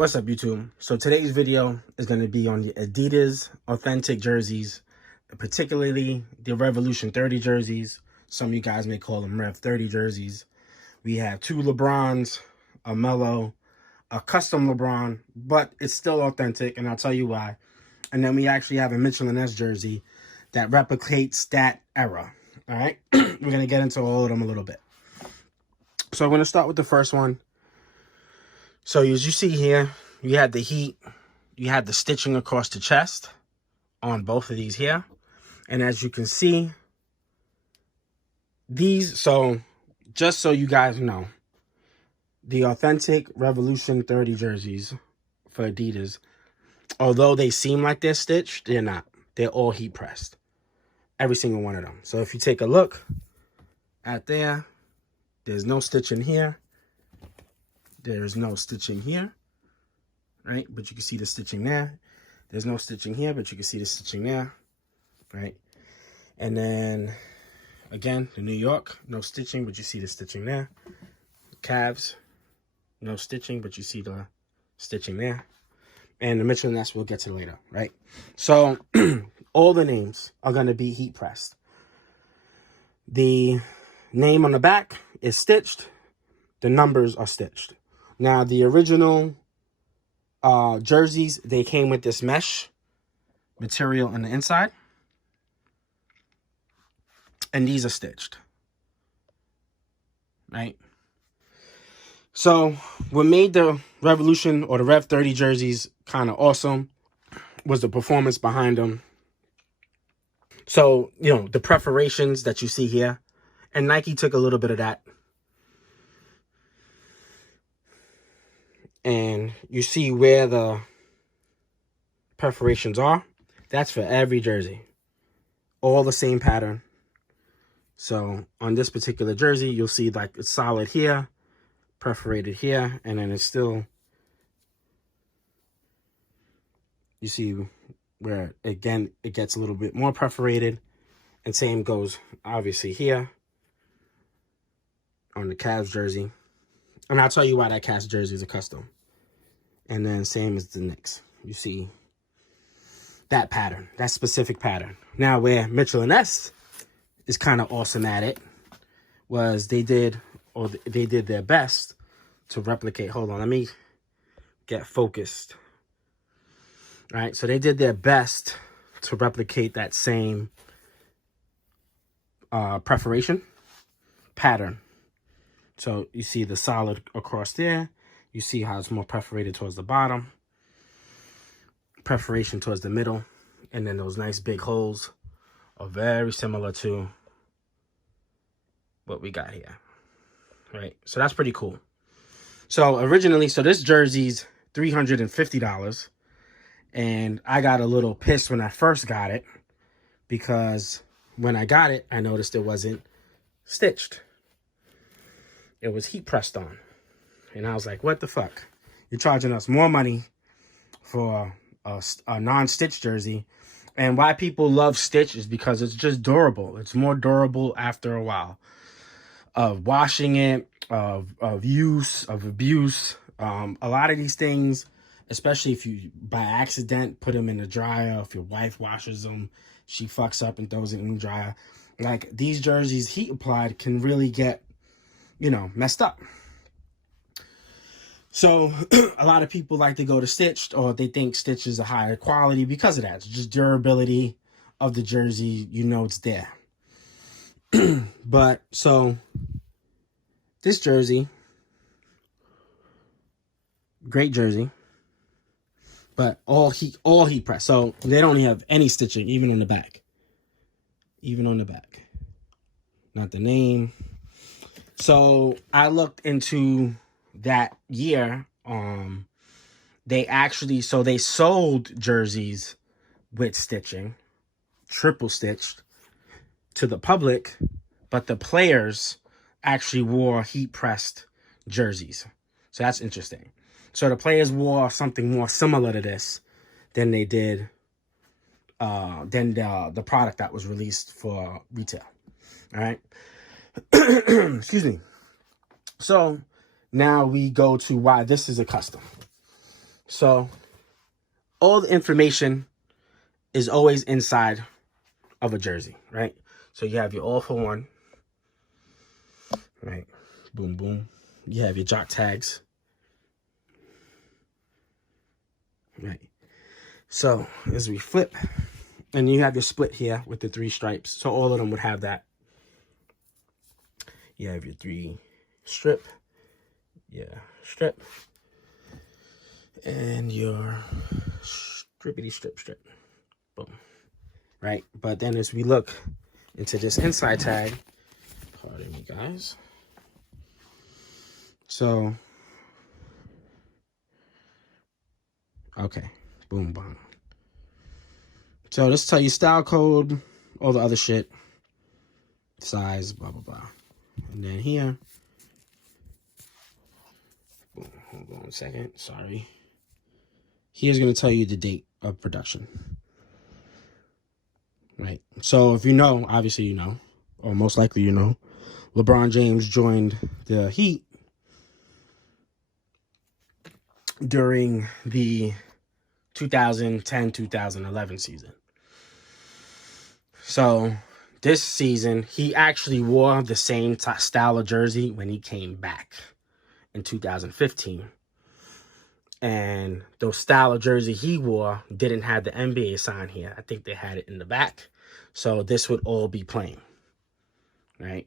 What's up, YouTube? So today's video is going to be on the Adidas authentic jerseys, particularly the Revolution 30 jerseys. Some of you guys may call them Rev 30 jerseys. We have two Lebrons, a Melo, a custom LeBron, but it's still authentic, and I'll tell you why. And then we actually have a Mitchell & Ness jersey that replicates that era. All right? We're going to get into all of them a little bit. So I'm going to start with the first one. So as you see here, you had the heat, you had the stitching across the chest on both of these here. And as you can see, these, so just so you guys know, the authentic Revolution 30 jerseys for Adidas, although they seem like they're stitched, they're not. They're all heat pressed. Every single one of them. So if you take a look at there, there's no stitching here. There's no stitching here, right? But you can see the stitching there. There's no stitching here, but you can see the stitching there, right? And then, again, the New York, no stitching, but you see the stitching there. Cavs, no stitching, but you see the stitching there. And the Mitchell & Ness we'll get to later, right? So, all the names are going to be heat pressed. The name on the back is stitched. The numbers are stitched. Now, the original jerseys, they came with this mesh material on the inside. And these are stitched. Right? So, what made the Revolution or the Rev 30 jerseys kind of awesome was the performance behind them. So, you know, the perforations that you see here. And Nike took a little bit of that. And you see where the perforations are. That's for every jersey. All the same pattern. So on this particular jersey, you'll see like it's solid here, perforated here, and then it's still, you see where, again, it gets a little bit more perforated. And same goes, obviously, here on the Cavs jersey. And I'll tell you why that Cavs jersey is a custom. And then same as the Knicks. You see that pattern, that specific pattern. Now, where Mitchell & Ness is kind of awesome at it was they did their best to replicate. Hold on, let me get focused. All right, so they did their best to replicate that same perforation pattern. So you see the solid across there. You see how it's more perforated towards the bottom. Perforation towards the middle. And then those nice big holes are very similar to what we got here. Right? So that's pretty cool. So originally, so this jersey's $350. And I got a little pissed when I first got it. Because when I got it, I noticed it wasn't stitched. It was heat pressed on. And I was like, what the fuck? You're charging us more money for a non-stitch jersey. And why people love stitch is because it's just durable. It's more durable after a while of washing it, of use, of abuse. A lot of these things, especially if you, by accident, put them in the dryer. If your wife washes them, she fucks up and throws it in the dryer. Like, these jerseys, heat applied, can really get, you know, messed up. So a lot of people like to go to stitched, or they think stitch is a higher quality because of that. It's just durability of the jersey. You know it's there. But so this jersey, great jersey, but all heat press. So they don't have any stitching, even on the back. Even on the back. Not the name. So I looked into that year. They actually, so they sold jerseys with stitching, triple stitched, to the public, but the players actually wore heat pressed jerseys. So that's interesting. So the players wore something more similar to this than they did than the product that was released for retail. All right. Excuse me. So now we go to why this is a custom. So all the information is always inside of a jersey, right? So you have your all for one, right? Boom, boom. You have your jock tags, right? So as we flip, and you have your split here with the 3 stripes. So all of them would have that. You have your 3 strip, strip, and your strippity strip. Boom. Right? But then as we look into this inside tag, pardon me guys. So, okay. Boom, boom. So this tell you style code, all the other shit, size, blah, blah, blah. And then here, boom, hold on a second, sorry. Here's going to tell you the date of production. Right. So if you know, obviously you know, or most likely you know, LeBron James joined the Heat during the 2010-2011 season. So this season, he actually wore the same style of jersey when he came back in 2015. And the style of jersey he wore didn't have the NBA sign here. I think they had it in the back. So this would all be plain, right?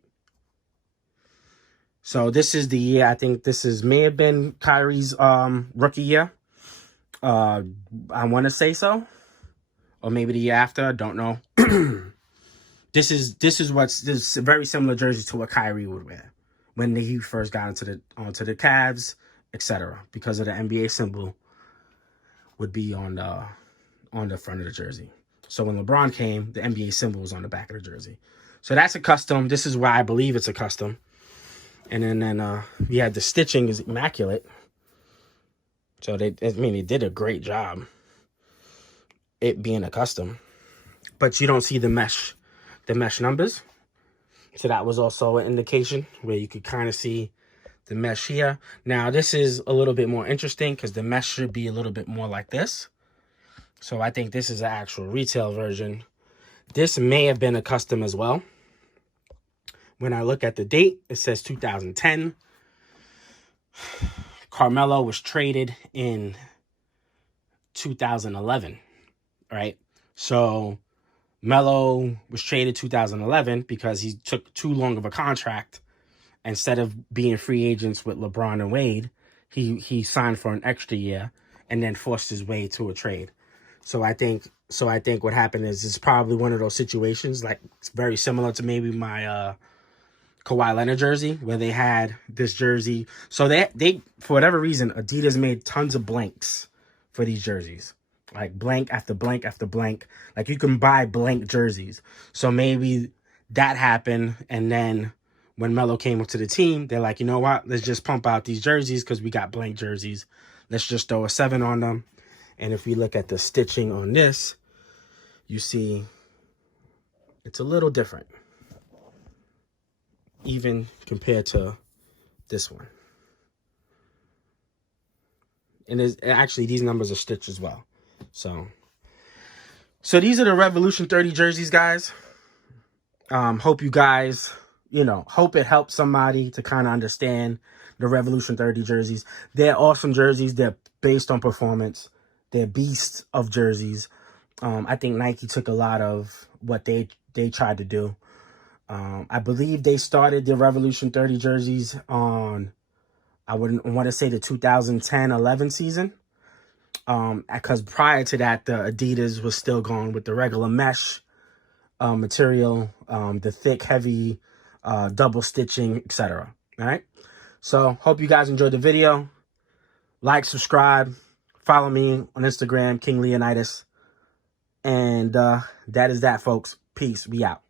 So this is the year, I think may have been Kyrie's rookie year. I want to say so. Or maybe the year after, I don't know. This is very similar jersey to what Kyrie would wear when he first got onto the Cavs, etc. Because of the NBA symbol would be on the front of the jersey. So when LeBron came, the NBA symbol was on the back of the jersey. So that's a custom. This is why I believe it's a custom. And then we had the stitching is immaculate. So they did a great job it being a custom. But you don't see the mesh numbers. So that was also an indication where you could kind of see the mesh here. Now this is a little bit more interesting because the mesh should be a little bit more like this. So I think this is an actual retail version. This may have been a custom as well. When I look at the date, it says 2010. Carmelo was traded in 2011, right? So Melo was traded 2011 because he took too long of a contract. Instead of being free agents with LeBron and Wade, he signed for an extra year and then forced his way to a trade. So I think what happened is it's probably one of those situations, like it's very similar to maybe my Kawhi Leonard jersey, where they had this jersey. So they for whatever reason, Adidas made tons of blanks for these jerseys. Like blank after blank after blank. Like you can buy blank jerseys. So maybe that happened, and then when Melo came up to the team, they're like, you know what? Let's just pump out these jerseys because we got blank jerseys. Let's just throw a 7 on them. And if we look at the stitching on this, you see it's a little different, even compared to this one. And actually, these numbers are stitched as well. So these are the Revolution 30 jerseys, guys. Hope you guys, hope it helps somebody to kind of understand the Revolution 30 jerseys. They're awesome jerseys. They're based on performance. They're beasts of jerseys. I think Nike took a lot of what they tried to do. I believe they started the Revolution 30 jerseys on, I wouldn't want to say the 2010-11 season. Because prior to that, the Adidas was still going with the regular mesh material, the thick, heavy, double stitching, etc. All right. So hope you guys enjoyed the video. Like, subscribe, follow me on Instagram, King Leonidas. And that is that, folks. Peace. We out.